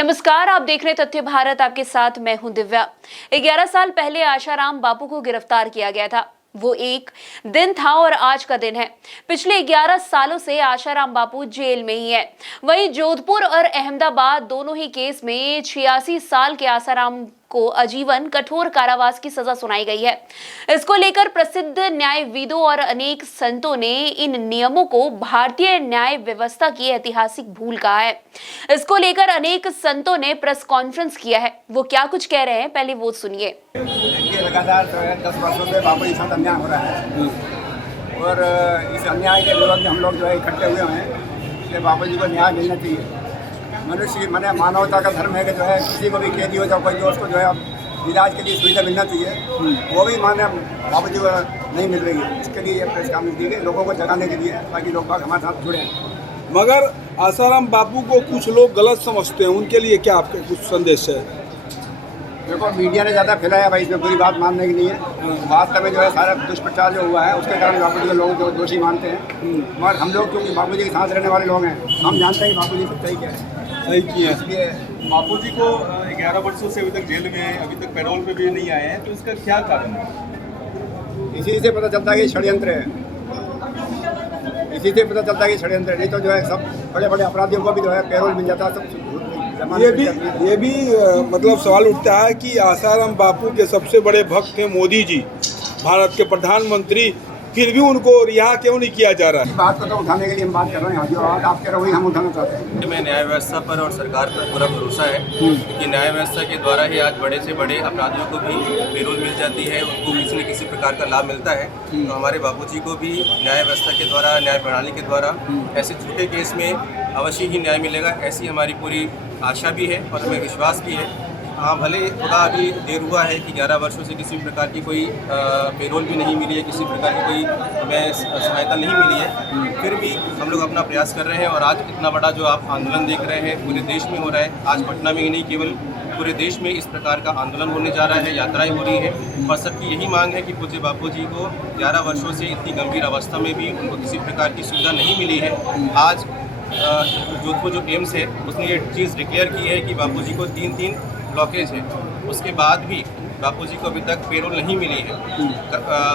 नमस्कार, आप देख रहे हैं तथ्य भारत। आपके साथ मैं हूं दिव्या। 11 साल पहले आशाराम बापू को गिरफ्तार किया गया था। वो एक दिन था और आज का दिन है। पिछले 11 सालों से आशाराम बापू जेल में ही है। वहीं जोधपुर और अहमदाबाद दोनों ही केस में 86 साल के आशाराम को आजीवन कठोर कारावास की सजा सुनाई गई है। इसको लेकर प्रसिद्ध न्यायविदों और अनेक संतों ने इन नियमों को भारतीय न्याय व्यवस्था की ऐतिहासिक भूल कहा है। इसको लेकर अनेक संतों ने प्रेस कॉन्फ्रेंस किया है। वो क्या कुछ कह रहे हैं, पहले वो सुनिए। लगातार 10 वर्षों से बापू जी साथ अन्याय हो रहा है और इस अन्याय के विरोध में हम लोग जो है इकट्ठे हुए हैं कि बापू जी को न्याय मिलना चाहिए। मनुष्य माने मानवता का धर्म है कि जो है किसी को भी कैदी हो जाए कोई जो उसको जो है इलाज के लिए सुविधा मिलना चाहिए, वो भी माने बापू जी को नहीं मिल रही है। इसके लिए ये प्रेस कॉन्फ्रेंस दी गई, लोगों को जगाने के लिए, ताकि लोग बाग हमारे साथ जुड़े। मगर आशाराम बापू को कुछ लोग गलत समझते हैं, उनके लिए क्या आपके कुछ संदेश है? देखो, मीडिया ने ज़्यादा फैलाया भाई, इसमें बुरी बात मानने की नहीं है। वास्तव में जो है सारा दुष्प्रचार जो हुआ है उसके कारण बापू जी के लोग जो दोषी मानते हैं। मगर हम लोग क्योंकि बापू जी के साथ रहने वाले लोग हैं, हम जानते हैं कि बापू जी सच्चाई क्या है। सही किया। इसलिए बापू जी को 11 वर्षों से अभी तक जेल में है, अभी तक पैरोल पे भी नहीं आए हैं, तो इसका क्या कारण है? इसी से पता चलता है कि षड्यंत्र है। इसी से पता चलता है कि षड्यंत्र है, नहीं तो जो है सब बड़े बड़े अपराधियों को भी जो है पैरोल मिल जाता है। सब ये भी मतलब सवाल उठता है कि आशाराम बापू के सबसे बड़े भक्त थे मोदी जी, भारत के प्रधानमंत्री, फिर भी उनको रिहा क्यों नहीं किया जा रहा है? बात को तो उठाने के लिए हम बात कर रहे हैं, जो बात आप कह रहे हो वही हम उठाना चाहते हैं। में न्याय व्यवस्था पर और सरकार पर पूरा भरोसा है कि न्याय व्यवस्था के द्वारा ही आज बड़े से बड़े अपराधियों को भी पैरोल मिल जाती है, उनको किसी न किसी प्रकार का लाभ मिलता है। तो हमारे बापूजी को भी न्याय व्यवस्था के द्वारा, न्याय प्रणाली के द्वारा ऐसे छोटे केस में अवश्य ही न्याय मिलेगा, ऐसी हमारी पूरी आशा भी है और हमें विश्वास भी है। हाँ, भले थोड़ा अभी देर हुआ है कि 11 वर्षों से किसी भी प्रकार की कोई पैरोल भी नहीं मिली है, किसी प्रकार की कोई हमें सहायता नहीं मिली है, फिर भी हम लोग अपना प्रयास कर रहे हैं। और आज इतना बड़ा जो आप आंदोलन देख रहे हैं पूरे देश में हो रहा है, आज पटना में ही नहीं केवल पूरे देश में इस प्रकार का आंदोलन होने जा रहा है, यात्राएं हो रही है और सबकी यही मांग है कि पूज्य बापू जी को 11 वर्षों से इतनी गंभीर अवस्था में भी उनको किसी प्रकार की सुविधा नहीं मिली है। आज जोधपुर जो एम्स है उसने ये चीज़ डिक्लेयर की है कि बापू जी को 3 ब्लॉकेज है, उसके बाद भी बापूजी को अभी तक पैरोल नहीं मिली है।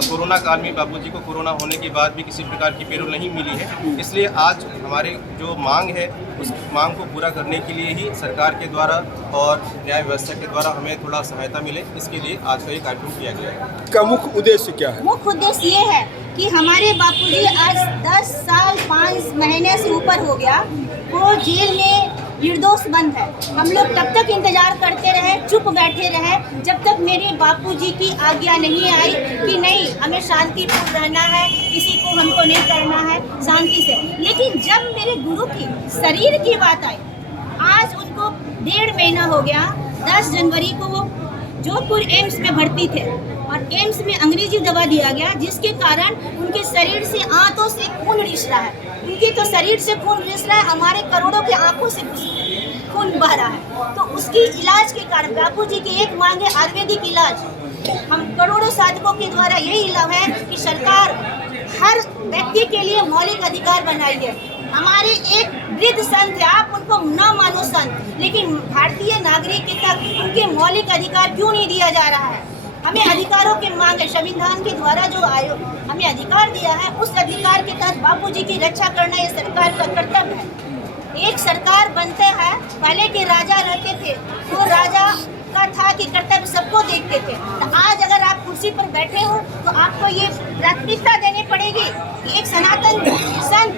कोरोना काल में बापूजी को कोरोना होने के बाद भी किसी प्रकार की पैरोल नहीं मिली है। इसलिए आज हमारे जो मांग है उस मांग को पूरा करने के लिए ही सरकार के द्वारा और न्याय व्यवस्था के द्वारा हमें थोड़ा सहायता मिले, इसके लिए आज का ये कार्यक्रम किया गया है। इसका मुख्य उद्देश्य क्या है? मुख्य उद्देश्य ये है कि हमारे बापूजी आज 10 साल 5 महीने से ऊपर हो गया, वो जेल में निर्दोष बंद है। हम लोग तब तक इंतजार करते रहे, चुप बैठे रहे, जब तक मेरे बापूजी की आज्ञा नहीं आई कि नहीं, हमें शांतिपूर्ण रहना है, किसी को हमको नहीं करना है, शांति से। लेकिन जब मेरे गुरु की शरीर की बात आई, आज उनको 1.5 महीना हो गया। 10 जनवरी को वो जोधपुर एम्स में भर्ती थे और एम्स में अंग्रेजी दवा दिया गया, जिसके कारण उनके शरीर से आंतों से खून रिस रहा है। उनके तो शरीर से खून रिस रहा है, हमारे करोड़ों के आंखों से खून बह रहा है। तो उसकी इलाज के कारण बापू जी की एक मांग है आयुर्वेदिक इलाज। हम करोड़ों साधकों के द्वारा यही इलाज है कि सरकार हर व्यक्ति के लिए मौलिक अधिकार बनाई है। हमारे एक वृद्ध संत है, आप उनको न मानो संत, लेकिन भारतीय नागरिक के तक उनके मौलिक अधिकार क्यों नहीं दिया जा रहा है? हमें अधिकारों की मांग है। संविधान के द्वारा जो आयोग हमें अधिकार दिया है, उस अधिकार के तहत बापूजी की रक्षा करना ये सरकार का कर्तव्य है। एक सरकार बनते हैं, पहले के राजा रहते थे, तो राजा का था कि कर्तव्य सबको देखते थे। तो आज अगर आप कुर्सी पर बैठे हो तो आपको ये प्राथमिकता देनी पड़ेगी। एक सनातन संत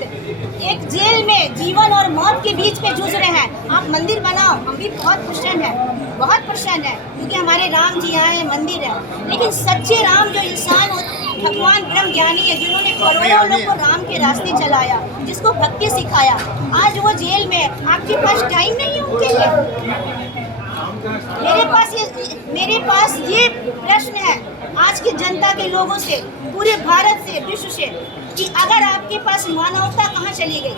एक जेल में जीवन और मौत के बीच में जूझ रहे हैं, आप मंदिर बनाओ। हम भी बहुत प्रसन्न है क्योंकि हमारे राम जी यहाँ है, मंदिर है। लेकिन सच्चे राम जो इंसान भगवान ब्रह्म ज्ञानी है, जिन्होंने करोड़ों लोग को राम के रास्ते चलाया, जिसको भक्ति सिखाया, आज वो जेल में। आपके पास टाइम नहीं है उनके लिए? मेरे पास ये प्रश्न है आज की जनता के लोगों से, पूरे भारत से, विश्व से, कि अगर आपके पास मानवता कहाँ चली गई?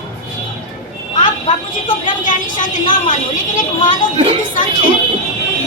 आप बापूजी को ब्रह्म ज्ञानी संत ना मानो, लेकिन एक मानव वृद्ध संत है,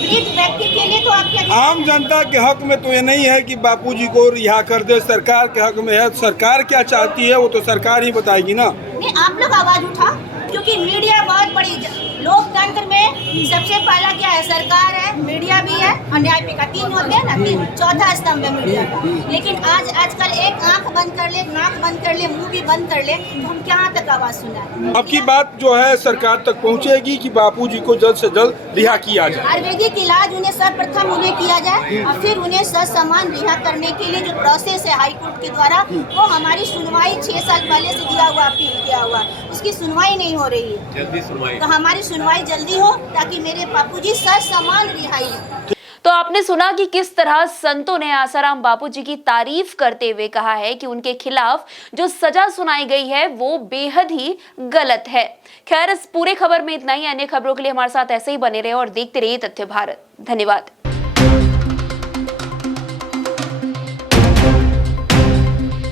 वृद्ध व्यक्ति के लिए तो आपके आम जनता के हक में तो ये नहीं है कि बापूजी को रिहा कर दे, सरकार के हक में है। सरकार क्या चाहती है वो तो सरकार ही बताएगी ना। नहीं, आप लोग आवाज उठा, क्योंकि मीडिया बहुत बड़ी लोकतंत्र में सबसे पहला क्या है, सरकार है, मीडिया भी है और न्यायपालिका, तीन होते हैं ना, तीन, चौथा स्तंभ है मीडिया का। लेकिन आजकल एक आंख बंद कर ले, एक नाक बंद कर ले, मुंह भी बंद कर ले, तो हम कहाँ तक आवाज सुनाएं? अब की बात जो है सरकार तक पहुंचेगी कि बापूजी को जल्द से जल्द रिहा किया जाए। आयुर्वेदिक इलाज उन्हें सर्वप्रथम उन्हें किया जाए और फिर उन्हें ससम्मान रिहा करने के लिए जो प्रोसेस है हाई कोर्ट के द्वारा, वो हमारी सुनवाई 6 साल पहले से दिया हुआ अपील किया हुआ, उसकी सुनवाई नहीं हो रही है। जल्दी सुनवाई, तो हमारी सुनवाई जल्दी हो ताकि मेरे बापूजी ससम्मान रिहाई हो। तो आपने सुना कि किस तरह संतों ने आसाराम बापूजी की तारीफ करते हुए कहा है कि उनके खिलाफ जो सजा सुनाई गई है वो बेहद ही गलत है। खैर, इस पूरे खबर में इतना ही। अन्य खबरों के लिए हमारे साथ ऐसे ही बने रहे और देखते रहिए तथ्य भारत। धन्यवाद।